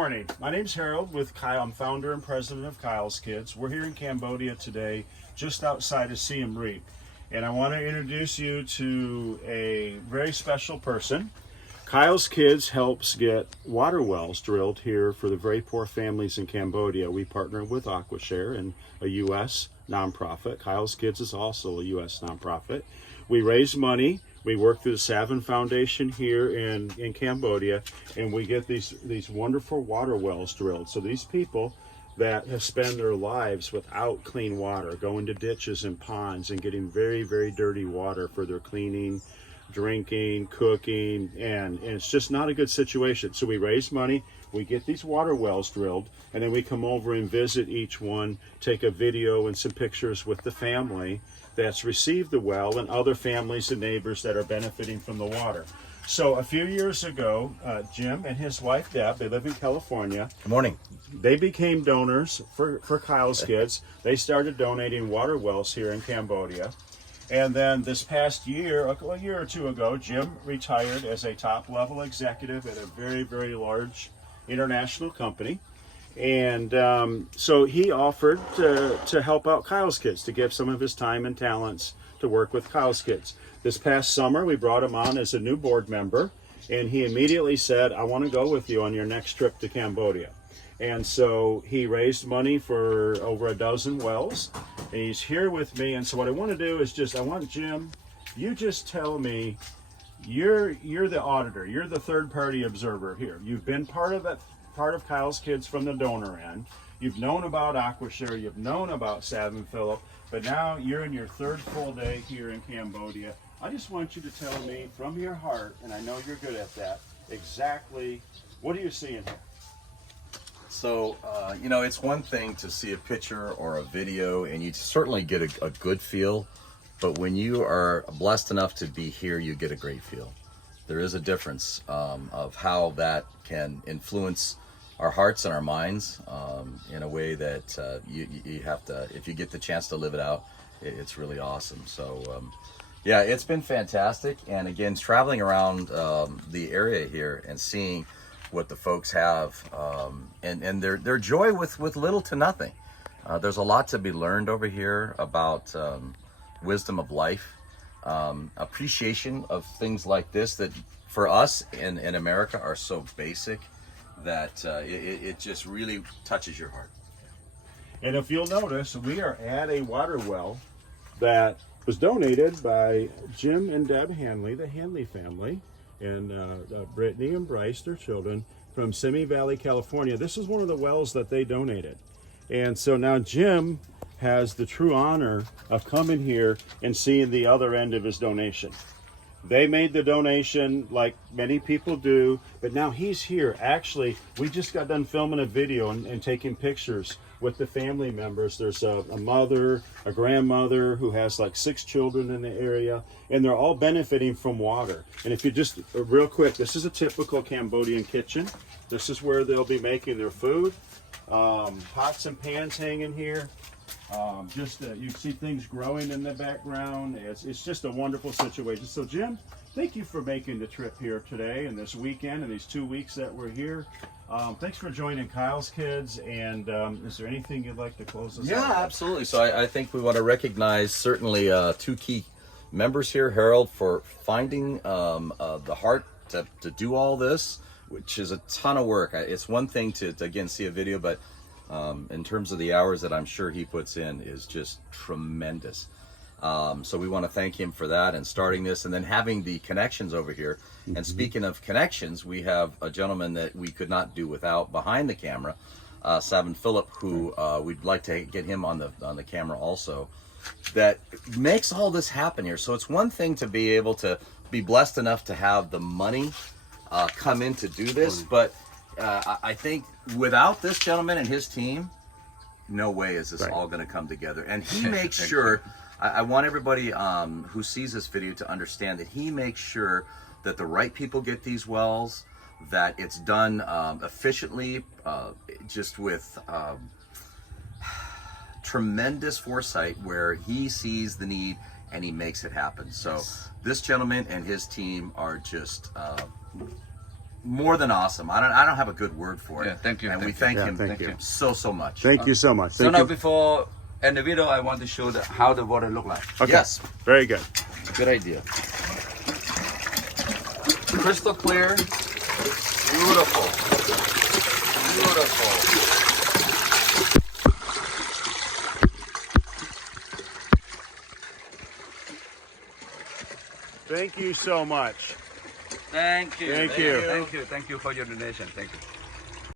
Morning. My name's Harold with Kyle. I'm founder and president of Kyle's Kidz. We're here in Cambodia today, just outside of Siem Reap. And I want to introduce you to a very special person. Kyle's Kidz helps get water wells drilled here for the very poor families in Cambodia. We partner with AquaShare and a U.S. nonprofit. Kyle's Kidz is also a U.S. nonprofit. We raise money. We work through the Savin Foundation here in Cambodia, and we get these wonderful water wells drilled. So these people that have spent their lives without clean water, going to ditches and ponds and getting very, very dirty water for their cleaning, drinking, cooking, and it's just not a good situation. So we raise money, we get these water wells drilled, and then we come over and visit each one, take a video and some pictures with the family that's received the well and other families and neighbors that are benefiting from the water. So a few years ago, Jim and his wife Deb, they live in California. Good morning. They became donors for Kyle's Kidz. They started donating water wells here in Cambodia. And then this past year, a year or two ago, Jim retired as a top-level executive at a very, very large international company. And so he offered to help out Kyle's Kidz, to give some of his time and talents to work with Kyle's Kidz. This past summer, we brought him on as a new board member, and he immediately said, I want to go with you on your next trip to Cambodia. And so he raised money for over a dozen wells, and he's here with me. And so what I want to do is I want Jim, you just tell me, you're the auditor, you're the third-party observer here. You've been part of Kyle's Kidz from the donor end. You've known about AquaShare, you've known about Savin Philip, but now you're in your third full day here in Cambodia. I just want you to tell me from your heart, and I know you're good at that, exactly what are you seeing here? So, it's one thing to see a picture or a video, and you certainly get a good feel, but when you are blessed enough to be here, you get a great feel. There is a difference of how that can influence our hearts and our minds in a way that you have to, if you get the chance to live it out, it's really awesome. So, yeah, it's been fantastic. And again, traveling around the area here and seeing what the folks have and their joy with little to nothing. There's a lot to be learned over here about wisdom of life, appreciation of things like this that for us in America are so basic that it just really touches your heart. And if you'll notice, we are at a water well that was donated by Jim and Deb Hanley, the Hanley family, and Brittany and Bryce, their children, from Simi Valley, California. This is one of the wells that they donated. And so now Jim has the true honor of coming here and seeing the other end of his donation. They made the donation like many people do, but now he's here. Actually, we just got done filming a video and taking pictures with the family members. There's a mother, a grandmother who has like 6 children in the area, and they're all benefiting from water. And if you just, real quick, this is a typical Cambodian kitchen. This is where they'll be making their food. Pots and pans hanging here. You see things growing in the background. It's just a wonderful situation. So Jim, thank you for making the trip here today and this weekend and these 2 weeks that we're here. Thanks for joining Kyle's Kidz. And is there anything you'd like to close us out? Yeah, absolutely. So I think we want to recognize certainly 2 key members here, Harold, for finding the heart to do all this, which is a ton of work. It's one thing to again see a video, but in terms of the hours that I'm sure he puts in is just tremendous. So we want to thank him for that and starting this and then having the connections over here. Mm-hmm. And speaking of connections, we have a gentleman that we could not do without behind the camera, Savin Philip, who we'd like to get him on the camera also, that makes all this happen here. So it's one thing to be able to be blessed enough to have the money come in to do this, but I think without this gentleman and his team, no way is this all going to come together. And he makes sure, I want everybody who sees this video to understand that he makes sure that the right people get these wells, that it's done efficiently, just with tremendous foresight where he sees the need and he makes it happen. So this gentleman and his team are just more than awesome. I don't have a good word for it. Yeah, thank you, And we thank thank you. him Yeah, thank you. so much. Thank you so much. So Thank now you. before end the video, I want to show how the water look like. Okay. Yes, Very good. good idea. Crystal clear. Beautiful. Beautiful. Thank you so much. Thank you. Thank you. Thank you. Thank you for your donation. Thank you.